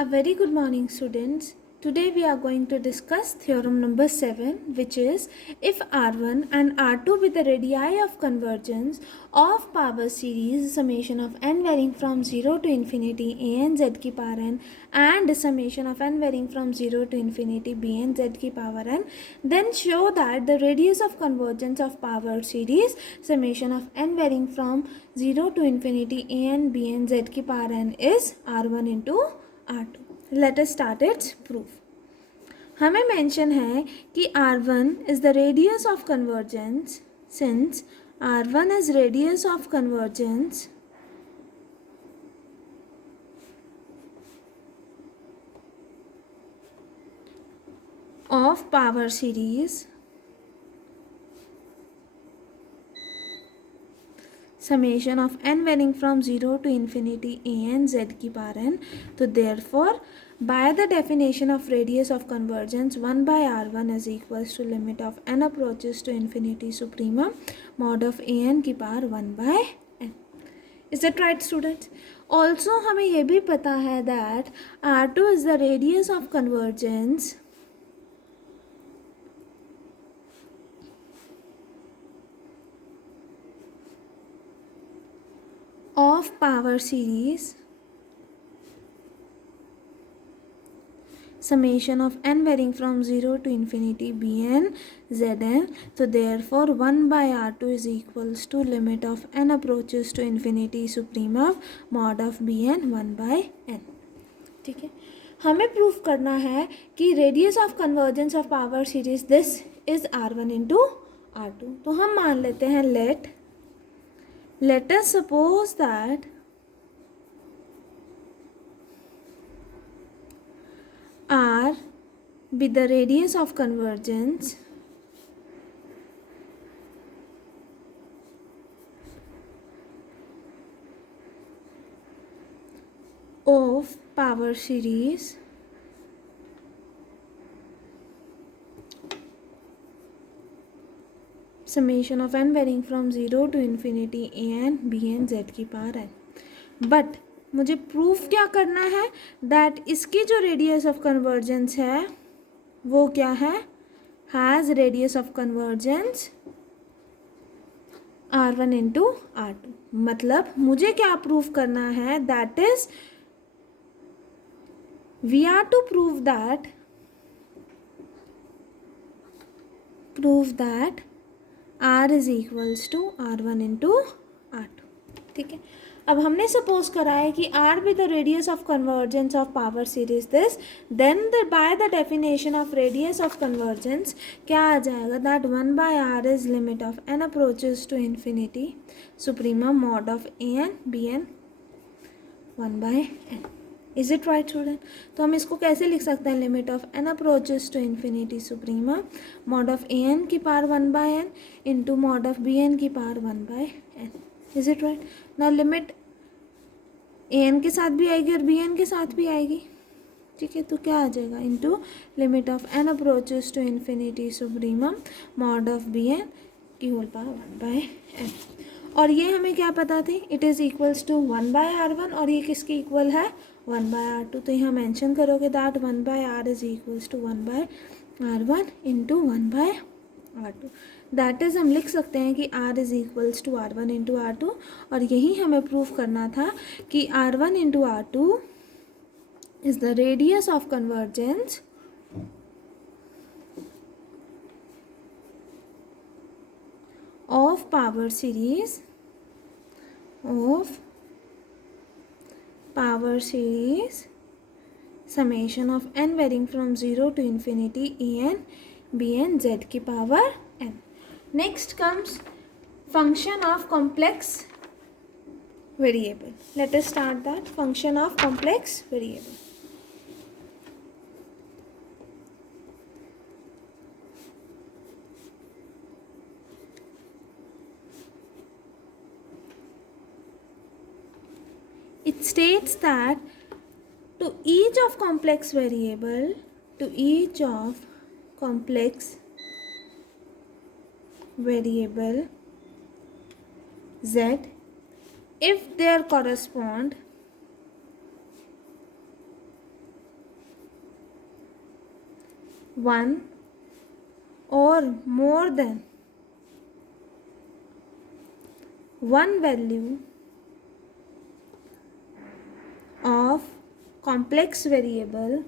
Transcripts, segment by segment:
A very good morning, students. Today we are going to discuss theorem number 7, which is if R1 and R2 be the radii of convergence of power series summation of n varying from 0 to infinity a n z की power n and summation of n varying from 0 to infinity b n z की power n, then show that the radius of convergence of power series summation of n varying from 0 to infinity a n b n z की power n is R1 into R2. Let us start its proof. हमें mention है कि R1 is the radius of convergence. Since R1 is radius of convergence of power series summation of n varying from 0 to infinity a n z की power n, तो therefore by the definition of radius of convergence 1 by r1 is equals to limit of n approaches to infinity suprema mod of a n की power 1 by n. Is that right, students? Also हमें ये भी पता है that r2 is the radius of convergence of power series summation of n varying from 0 to infinity bn zn, so therefore 1 by r2 is equals to limit of n approaches to infinity suprema mod of bn 1 by n. ठीक है, हमें proof करना है कि radius of convergence of power series this is r1 into r2. तो हम मान लेते हैं let us suppose that R be the radius of convergence of power series summation of n varying from 0 to infinity a n b n z की power n. But मुझे proof क्या करना है दैट इसकी जो रेडियस ऑफ कन्वर्जेंस है वो क्या है, has radius of convergence r1 into r2. मतलब मुझे क्या प्रूफ करना है that is we are to prove that r is equals to r1 into r2. ठीक है, अब हमने सपोज करा है कि r be the radius of convergence of power series this, then by the definition of radius of convergence क्या आ जाएगा that 1 by r is limit of n approaches to infinity suprema mod of a n b n 1 by n. Is it right student? तो हम इसको कैसे लिख सकते हैं, limit of n approaches to infinity suprema mod of a n की power 1 by n into mod of b n की power 1 by n. Is it right? ना लिमिट ए एन के साथ भी आएगी और बी एन के साथ भी आएगी. ठीक है, तो क्या आ जाएगा into limit of n approaches to infinity supremum mod of b n की होल पावर 1 बाय एन. और ये हमें क्या पता थी, it is equals to 1 by r1 और ये किसके इक्वल है 1 बाय r2. तो यहाँ मेंशन करोगे that 1 by r is equals to 1 by r1 into 1 by r2. That is हम लिख सकते हैं कि r is equals to r1 into r2. और यही हमें प्रूफ करना था कि r1 into r2 is the radius of convergence of power series summation of n varying from 0 to infinity a n b n z की power n. Next comes function of complex variable. Let us start that function of complex variable. It states that to each of complex variable z, if there correspond 1 or more than one value of complex variable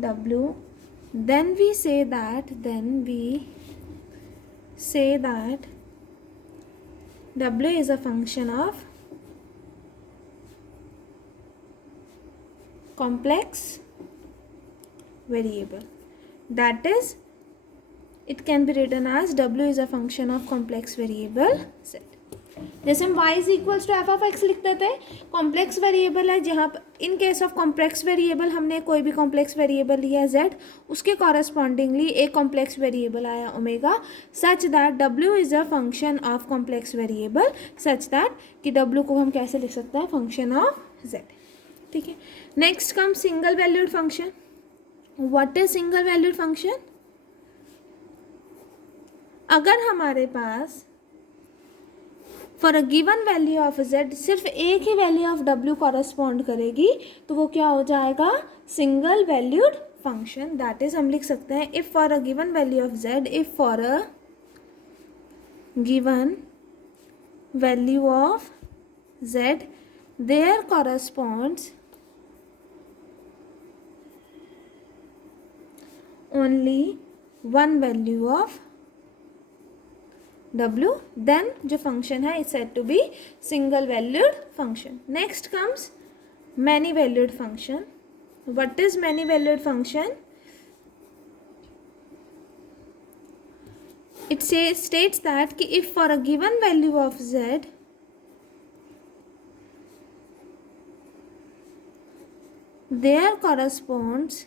w, then we say that w is a function of complex variable. That is, it can be written as w is a function of complex variable z. जैसे हम y is equals to f of x लिखते थे, complex variable है जहाँ in case of complex variable हमने कोई भी complex variable लिया z, उसके कॉरस्पॉन्डिंगली एक कॉम्प्लेक्स वेरिएबल आया omega, such that w is a function of complex variable, such that कि w को हम कैसे लिख सकते हैं, फंक्शन ऑफ z. ठीक है. Next come single valued function. What is single valued function? अगर हमारे पास for a given value of z सिर्फ एक ही वैल्यू ऑफ w कॉरस्पॉन्ड करेगी तो वो क्या हो जाएगा, single valued function. That is हम लिख सकते हैं if for a given value of z, if for a given value of z there corresponds only one value of w, then जो फंक्शन है it's said to be single valued function. Next comes many valued function. What is many valued function? It states that कि if for a given value of z there corresponds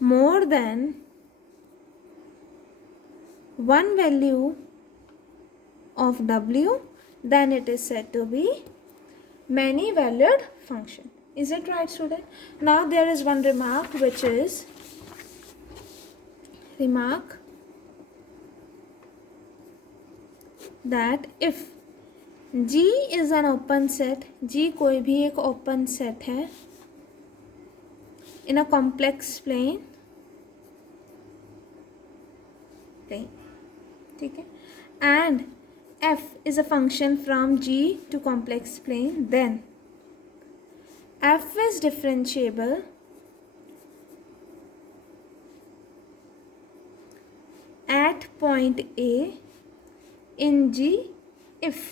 more than one value of w, then it is said to be many valued function. Is it right, student? Now there is one remark, which is remark that if g is an open set, g कोई भी एक open set है in a complex plane, ठीक है, and f is a function from g to complex plane, then f is differentiable at point a in g if.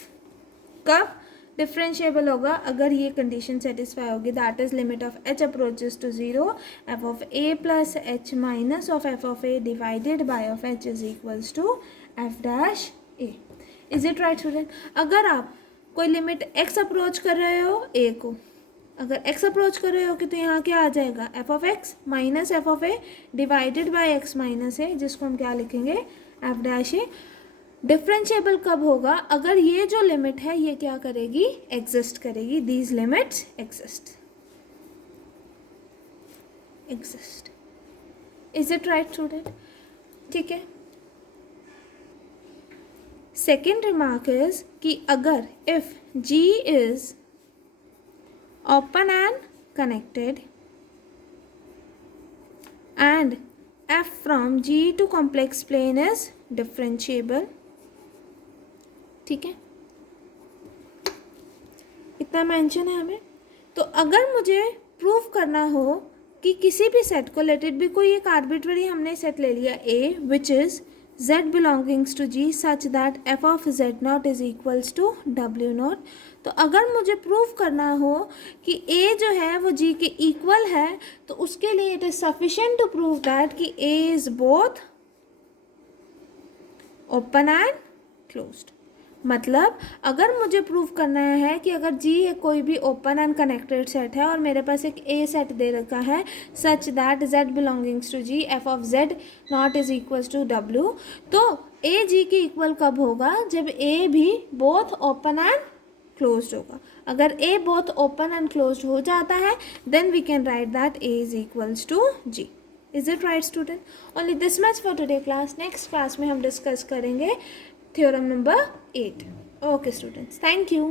कब differentiable होगा? अगर ये कंडीशन सेटिस्फाई होगी, that is limit of h approaches to 0 f of a plus h minus of f of a divided by of h is equals to f dash a. Is it right student? अगर आप कोई limit x approach कर रहे हो a को, अगर x approach कर रहे हो कि तो यहाँ क्या आ जाएगा, f of x minus f of a divided bye x minus a, जिसको हम क्या लिखेंगे, f डैश a. डिफरेंशिएबल कब होगा? अगर ये जो लिमिट है ये क्या करेगी, एग्जिस्ट करेगी. These limits exist. Is it right student? ठीक है. सेकेंड रिमार्क इज कि अगर if g is open and connected and f from g to complex plane is differentiable, ठीक है, इतना मेंशन है हमें. तो अगर मुझे प्रूव करना हो कि किसी भी सेट को, लेट इट बी कोई एक आर्बिट्ररी हमने सेट ले लिया a which is z belongings to g such that f of z not is equals to w not. तो अगर मुझे प्रूव करना हो कि a जो है वो g के इक्वल है, तो उसके लिए it is sufficient to prove that कि a is both open and closed. मतलब अगर मुझे प्रूव करना है कि अगर g एक कोई भी ओपन एंड कनेक्टेड सेट है और मेरे पास एक a सेट दे रखा है such that z belongings to g f of z not is equals to w, तो a g के इक्वल कब होगा, जब a भी बोथ ओपन एंड क्लोज्ड होगा. अगर a both open and closed हो जाता है then we can write that a is equals to g. Is it right student? Only this much for today class. Next class में हम discuss करेंगे theorem number 8. Okay students, thank you.